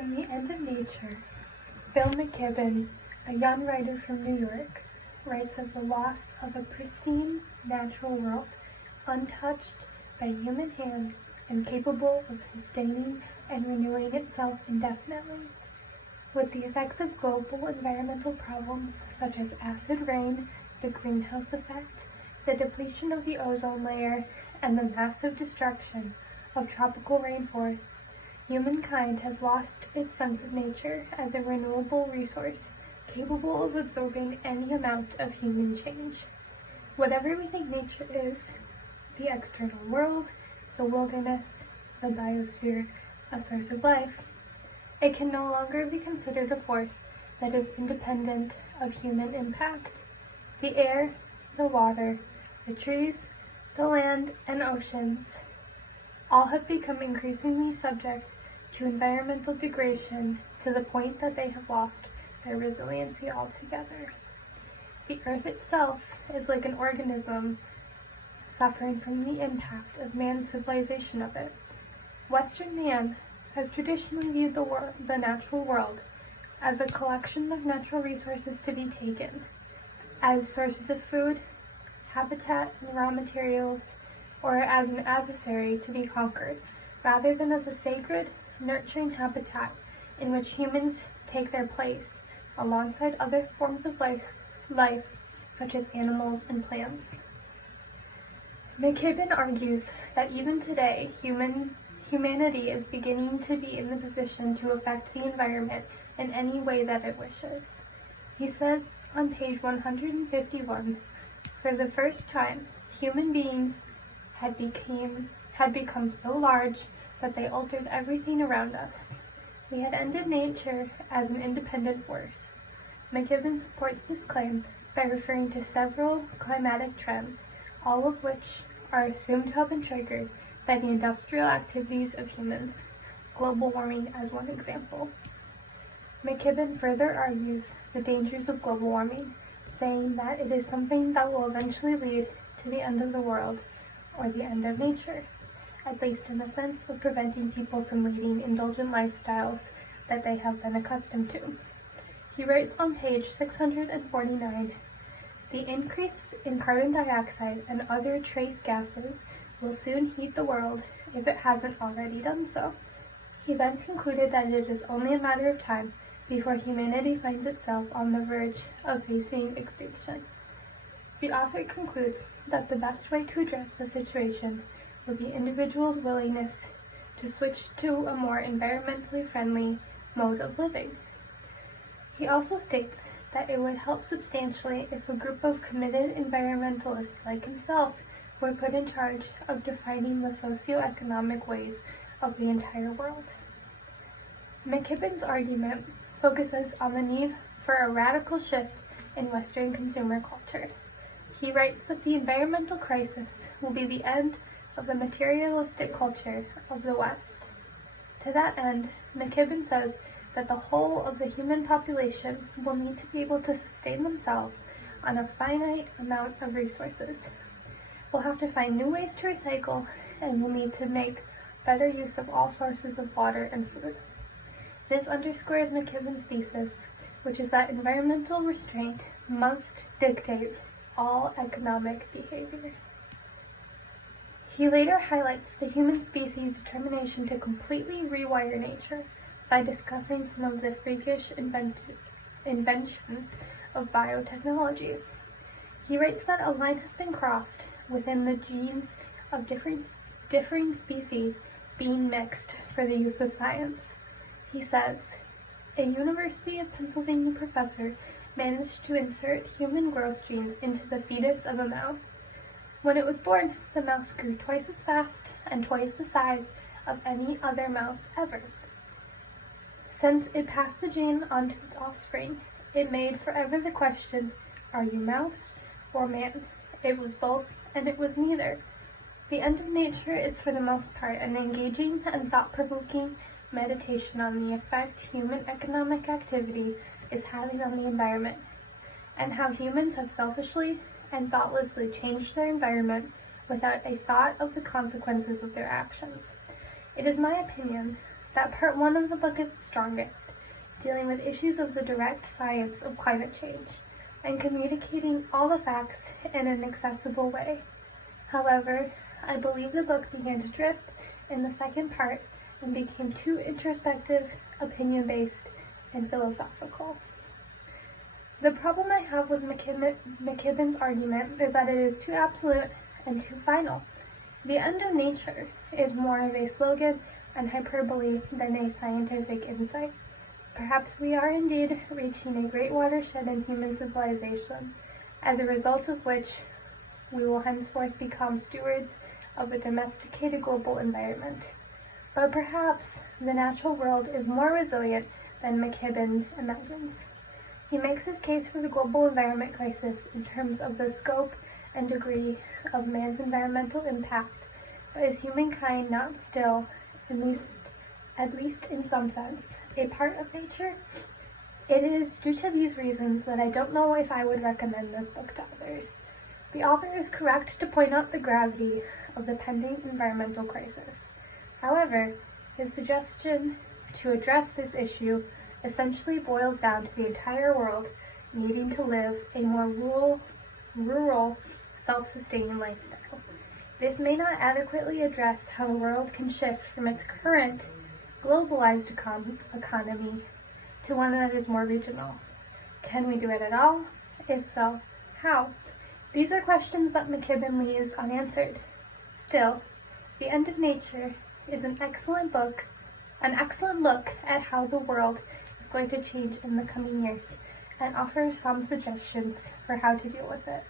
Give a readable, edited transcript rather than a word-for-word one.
In The End of Nature, Bill McKibben, a young writer from New York, writes of the loss of a pristine natural world, untouched by human hands and capable of sustaining and renewing itself indefinitely. With the effects of global environmental problems such as acid rain, the greenhouse effect, the depletion of the ozone layer, and the massive destruction of tropical rainforests, humankind has lost its sense of nature as a renewable resource capable of absorbing any amount of human change. Whatever we think nature is, the external world, the wilderness, the biosphere, a source of life, it can no longer be considered a force that is independent of human impact. The air, the water, the trees, the land, and oceans all have become increasingly subject to environmental degradation to the point that they have lost their resiliency altogether. The earth itself is like an organism suffering from the impact of man's civilization of it. Western man has traditionally viewed the natural world as a collection of natural resources to be taken, as sources of food, habitat, and raw materials, or as an adversary to be conquered, rather than as a sacred, nurturing habitat in which humans take their place alongside other forms of life such as animals and plants. McKibben argues that even today, humanity is beginning to be in the position to affect the environment in any way that it wishes. He says on page 151, for the first time, human beings had become so large that they altered everything around us. We had ended nature as an independent force. McKibben supports this claim by referring to several climatic trends, all of which are assumed to have been triggered by the industrial activities of humans, global warming as one example. McKibben further argues the dangers of global warming, saying that it is something that will eventually lead to the end of the world, or the end of nature, at least in the sense of preventing people from leading indulgent lifestyles that they have been accustomed to. He writes on page 649, the increase in carbon dioxide and other trace gases will soon heat the world if it hasn't already done so. He then concluded that it is only a matter of time before humanity finds itself on the verge of facing extinction. The author concludes that the best way to address the situation would be individuals' willingness to switch to a more environmentally friendly mode of living. He also states that it would help substantially if a group of committed environmentalists like himself were put in charge of defining the socioeconomic ways of the entire world. McKibben's argument focuses on the need for a radical shift in Western consumer culture. He writes that the environmental crisis will be the end of the materialistic culture of the West. To that end, McKibben says that the whole of the human population will need to be able to sustain themselves on a finite amount of resources. We'll have to find new ways to recycle, and we'll need to make better use of all sources of water and food. This underscores McKibben's thesis, which is that environmental restraint must dictate all economic behavior. He later highlights the human species' determination to completely rewire nature by discussing some of the freakish inventions of biotechnology. He writes that a line has been crossed within the genes of differing species being mixed for the use of science. He says, a University of Pennsylvania professor managed to insert human growth genes into the fetus of a mouse. When it was born, the mouse grew twice as fast and twice the size of any other mouse ever. Since it passed the gene on to its offspring, it made forever the question, are you mouse or man? It was both, and it was neither. The End of Nature is for the most part an engaging and thought-provoking meditation on the effect human economic activity is having on the environment, and how humans have selfishly and thoughtlessly changed their environment without a thought of the consequences of their actions. It is my opinion that part 1 of the book is the strongest, dealing with issues of the direct science of climate change and communicating all the facts in an accessible way. However, I believe the book began to drift in the second part and became too introspective, opinion-based, and philosophical. The problem I have with McKibben's argument is that it is too absolute and too final. The end of nature is more of a slogan and hyperbole than a scientific insight. Perhaps we are indeed reaching a great watershed in human civilization, as a result of which we will henceforth become stewards of a domesticated global environment. But perhaps the natural world is more resilient than McKibben imagines. He makes his case for the global environment crisis in terms of the scope and degree of man's environmental impact, but is humankind not still, at least in some sense, a part of nature? It is due to these reasons that I don't know if I would recommend this book to others. The author is correct to point out the gravity of the pending environmental crisis. However, his suggestion to address this issue essentially boils down to the entire world needing to live a more rural, self-sustaining lifestyle. This may not adequately address how the world can shift from its current globalized economy to one that is more regional. Can we do it at all? If so, how? These are questions that McKibben leaves unanswered. Still, The End of Nature is an excellent book, an excellent look at how the world is going to change in the coming years, and offers some suggestions for how to deal with it.